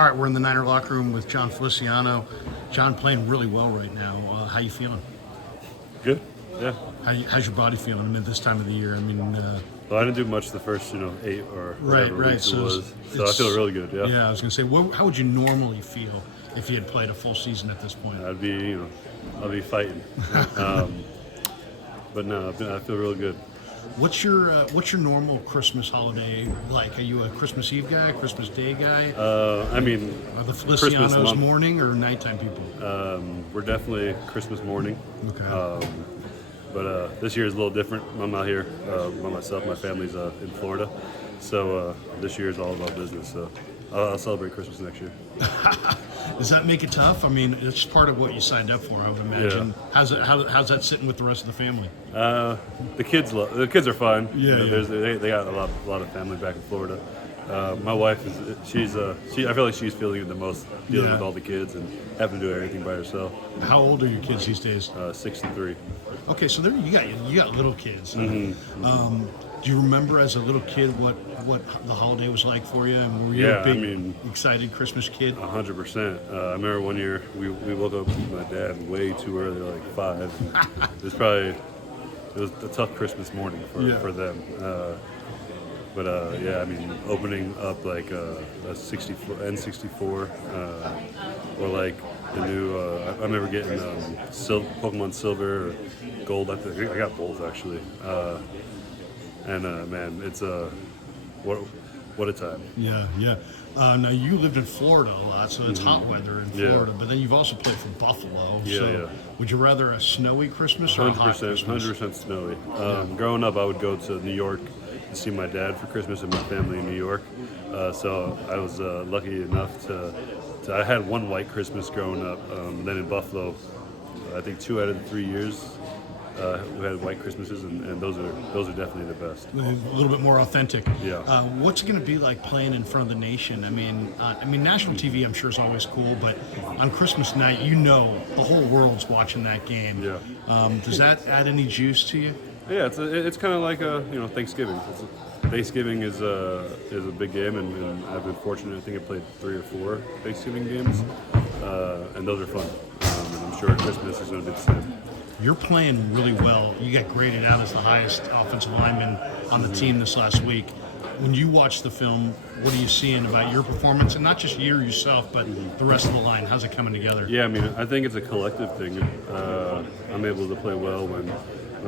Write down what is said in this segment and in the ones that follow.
All right, we're in the Niner locker room with John Feliciano. John playing really well right now. How you feeling? Good. Yeah. How's your body feeling? I mean, this time of the year. I mean, Well, I didn't do much the first, 8 or whatever right. weeks it So was. So I feel really good. Yeah. Yeah, I was gonna say, how would you normally feel if you had played a full season at this point? I'd be, I'll be fighting. But no, I feel real good. What's your normal Christmas holiday like? Are you a Christmas Eve guy, Christmas Day guy? I mean, Are the Christmas Felicianos month. morning or nighttime people? We're definitely Christmas morning. Okay. But this year is a little different. I'm out here by myself. My family's in Florida. So this year is all about business. So I'll celebrate Christmas next year. Does that make it tough? I mean, it's part of what you signed up for, I would imagine. Yeah. How's that sitting with the rest of the family? The kids are fun. Yeah, They got a lot of family back in Florida. My wife I feel like she's feeling it the most, dealing with all the kids and having to do everything by herself. How old are your kids these days? 6 and 3. Okay, so there you got little kids. Mm-hmm. Do you remember as a little kid what the holiday was like for you? And were you a big, excited Christmas kid? 100%. I remember one year we woke up with my dad way too early, like 5. And it was a tough Christmas morning for them. I mean, opening up like a N64 or like the new. I remember getting Pokemon Silver or Gold. I think I got both actually. Man, it's what a time. Yeah. Now you lived in Florida a lot, so it's hot weather in Florida. But then you've also played for Buffalo. So would you rather a snowy Christmas or a hot Christmas? 100% snowy. Growing up, I would go to New York to see my dad for Christmas and my family in New York. So I was lucky enough to. I had one white Christmas growing up. Then in Buffalo, I think 2 out of the 3 years. We had white Christmases, and those are definitely the best. A little bit more authentic. Yeah. What's it going to be like playing in front of the nation? I mean, national TV I'm sure is always cool, but on Christmas night, the whole world's watching that game. Yeah. Does that add any juice to you? Yeah, it's kind of like Thanksgiving. Thanksgiving is a big game, and I've been fortunate. I think I played 3 or 4 Thanksgiving games, and those are fun. And I'm sure Christmas is going to be the same. You're playing really well. You got graded out as the highest offensive lineman on the team this last week. When you watch the film, what are you seeing about your performance? And not just you yourself, but the rest of the line. How's it coming together? Yeah, I mean, I think it's a collective thing. I'm able to play well when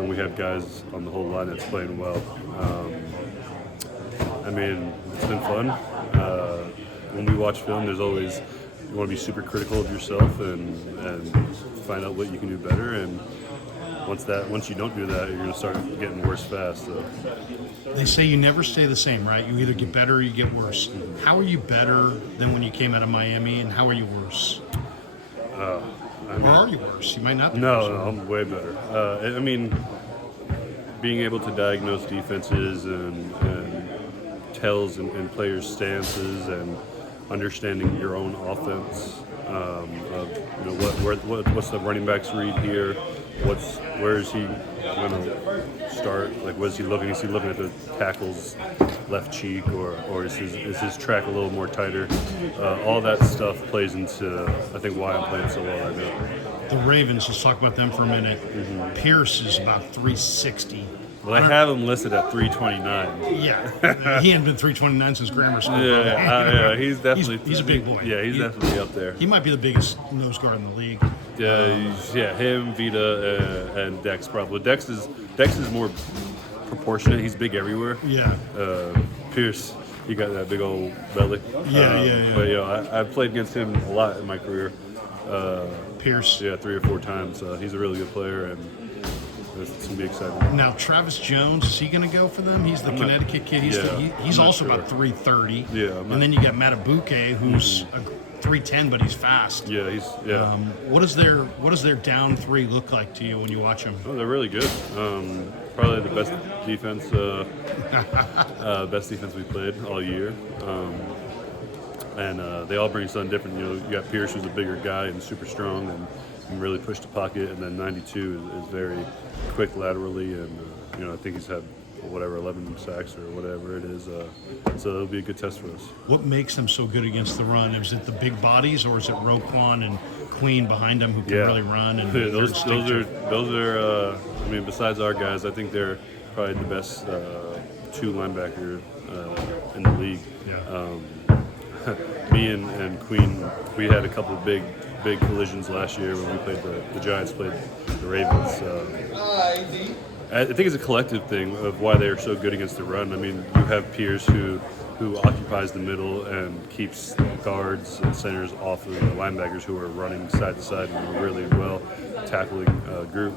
we have guys on the whole line that's playing well. I mean, it's been fun. When we watch film, there's always, you want to be super critical of yourself and find out what you can do better. And once you don't do that, you're going to start getting worse fast. So. They say you never stay the same, right? You either get better or you get worse. How are you better than when you came out of Miami, and how are you worse? Or are you worse? You might not be worse. No, I'm way better. I mean, being able to diagnose defenses and tells and players' stances and understanding your own offense. What's the running back's read here? Where is he going to start? Like, what is he looking? Is he looking at the tackle's left cheek, or is his track a little more tighter? All that stuff plays into, I think, why I'm playing so well right now. The Ravens, let's talk about them for a minute. Pierce is about 360. Well, I have him listed at 329. Yeah, he hadn't been 329 since grammar school. Yeah, he's definitely he's a big boy. Yeah, he's definitely up there. He might be the biggest nose guard in the league. Him, Vita, and Dex probably. Dex is more proportionate. He's big everywhere. Yeah. Pierce, he got that big old belly. Yeah. But I've played against him a lot in my career. Pierce. 3 or 4 times. He's a really good player, and it's going to be exciting. Now, Travis Jones, is he going to go for them? He's the Connecticut kid. He's also about 330. Yeah. And then you got Matabuke, who's a 310, but he's fast. Yeah, What does their down 3 look like to you when you watch them? Oh, they're really good. Probably the best defense, we played all year. And they all bring something different. You got Pierce, who's a bigger guy and super strong and can really push the pocket, and then 92 is very quick laterally, and I think he's had whatever 11 sacks or whatever it is. So it'll be a good test for us. What makes them so good against the run? Is it the big bodies, or is it Roquan and Queen behind them who can really run? And those are. I mean, besides our guys, I think they're probably the best two linebacker in the league. Yeah. Me and Queen, we had a couple of big collisions last year when we played the Giants played the Ravens. I think it's a collective thing of why they are so good against the run. I mean, you have Pierce who occupies the middle and keeps guards and centers off of the linebackers who are running side to side and a really well tackling group.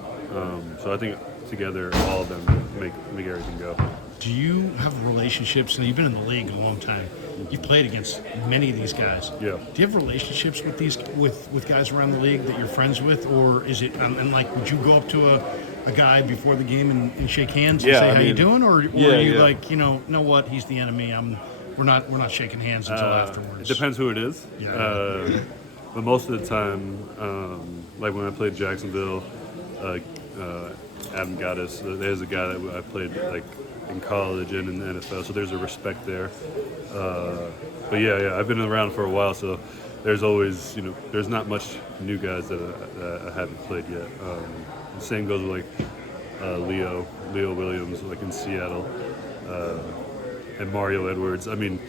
So I think together all of them make everything go. Do you have relationships? And you've been in the league a long time. You've played against many of these guys. Yeah. Do you have relationships with these with guys around the league that you're friends with, or is it and like would you go up to a guy before the game and shake hands and say how you doing, or are you like know what, he's the enemy? We're not shaking hands until afterwards. It depends who it is. Yeah. But most of the time, like when I played Jacksonville, Adam Gaddis, there's a guy that I played like in college and in the NFL, so there's a respect there. But yeah, I've been around for a while, so there's always, there's not much new guys that I haven't played yet. The same goes with like Leo Williams, like in Seattle, and Mario Edwards. I mean,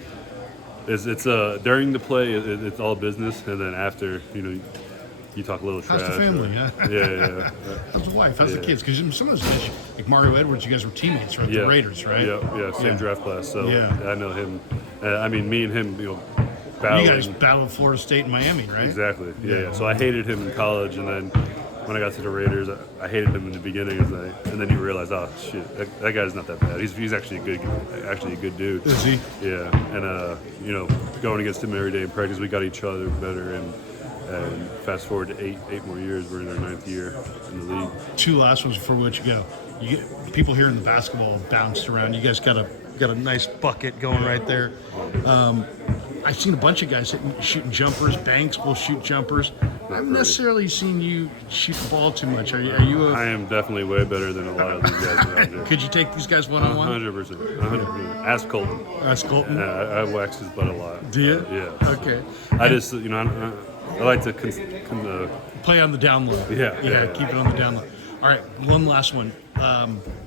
it's during the play, it's all business, and then after, you talk a little trash. How's the family? Yeah. How's the wife? How's the kids? Because some of those guys, like Mario Edwards, you guys were teammates, right? The Raiders, right? Yeah, same draft class. So I know him. I mean, me and him, battling. You guys battled Florida State and Miami, right? Exactly. Yeah. So I hated him in college, and then when I got to the Raiders, I hated him in the beginning, and then you realize, oh shit, that guy's not that bad. He's actually a good dude. Is he? Yeah. And going against him every day in practice, we got each other better, and fast forward to eight more years, we're in our 9th year in the league. 2 last ones before we let you go. You get people here in the basketball bounced around. You guys got a nice bucket going right there. I've seen a bunch of guys shooting jumpers. Banks will shoot jumpers. I haven't necessarily seen you shoot the ball too much. Are you? I am definitely way better than a lot of these guys around here. Could you take these guys one-on-one? 100%. Ask Colton. I wax his butt a lot. Do you? Yeah. Okay. I just, I like to play on the down low. Yeah. Keep it on the down low. All right, one last one.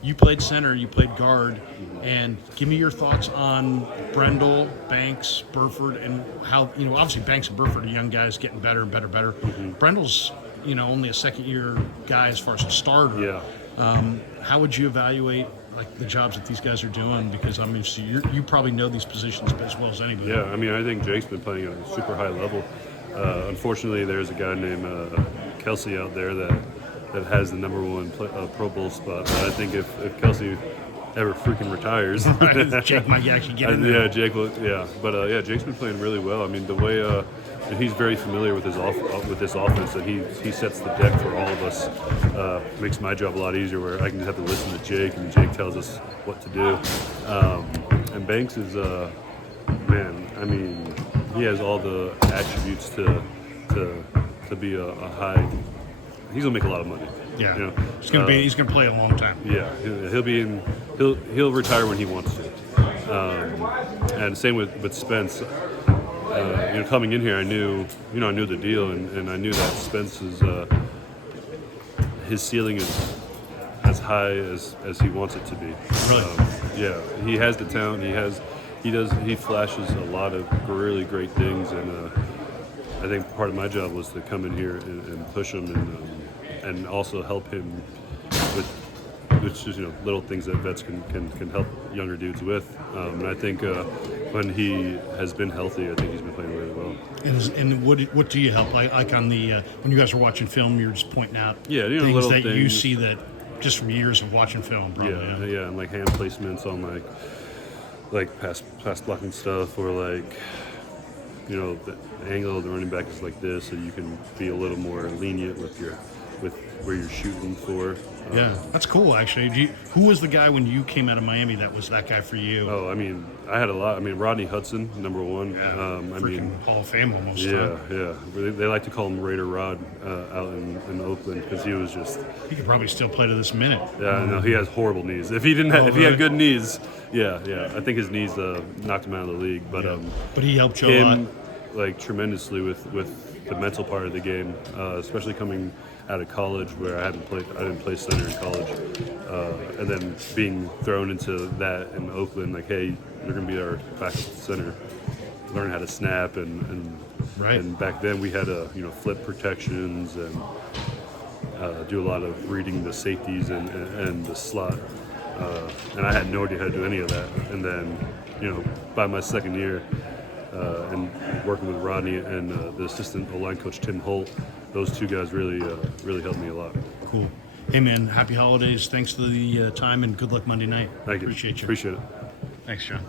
You played center, you played guard, and give me your thoughts on Brendel, Banks, Burford, and how, obviously Banks and Burford are young guys getting better and better. Mm-hmm. Brendel's, only a second-year guy as far as a starter. Yeah. How would you evaluate the jobs that these guys are doing? Because you probably know these positions as well as anybody. Yeah, I think Jake's been playing at a super high level. Unfortunately, there's a guy named Kelsey out there that has the number 1 Pro Bowl spot. But I think if Kelsey ever freaking retires, Jake might actually get in there. Yeah, Jake will. Yeah, but Jake's been playing really well. I mean, the way he's very familiar with this offense, and he sets the deck for all of us. Makes my job a lot easier, where I can just have to listen to Jake, and Jake tells us what to do. And Banks is man. I mean, he has all the attributes to be a high. He's gonna make a lot of money. Yeah, he's gonna play a long time. Yeah, he'll retire when he wants to. And same with Spence. Coming in here, I knew the deal, and I knew that Spence is his ceiling is as high as he wants it to be. Really? He has the talent. He flashes a lot of really great things, and I think part of my job was to come in here and push him and also help him with just little things that vets can help younger dudes with. And I think when he has been healthy, I think he's been playing really well. And what do you help? Like on the when you guys are watching film, you're just pointing out things little that things. You see that just from years of watching film. Probably, and like hand placements on like pass blocking stuff, or like the angle of the running back is like this, so you can be a little more lenient with where you're shooting for. Yeah, that's cool, actually. Who was the guy when you came out of Miami that was that guy for you? Oh, I mean, I had a lot. I mean, Rodney Hudson, number one. I Freaking mean, Hall of Fame almost. yeah, yeah. They like to call him Raider Rod out in Oakland because he was just. He could probably still play to this minute. Yeah, no, he has horrible knees. If he didn't, if he had good knees, yeah. I think his knees knocked him out of the league. But But he helped you a lot. like tremendously with the mental part of the game, especially coming out of college where I didn't play center in college, and then being thrown into that in Oakland, like, hey, you're gonna be our backup center, learn how to snap and back then we had to flip protections and do a lot of reading the safeties and the slot, and I had no idea how to do any of that, and then by my second year. And working with Rodney and the assistant O-line coach Tim Holt, those two guys really helped me a lot. Cool. Hey man, happy holidays. Thanks for the time and good luck Monday night. Thank you. Appreciate you. Appreciate it. Thanks, John.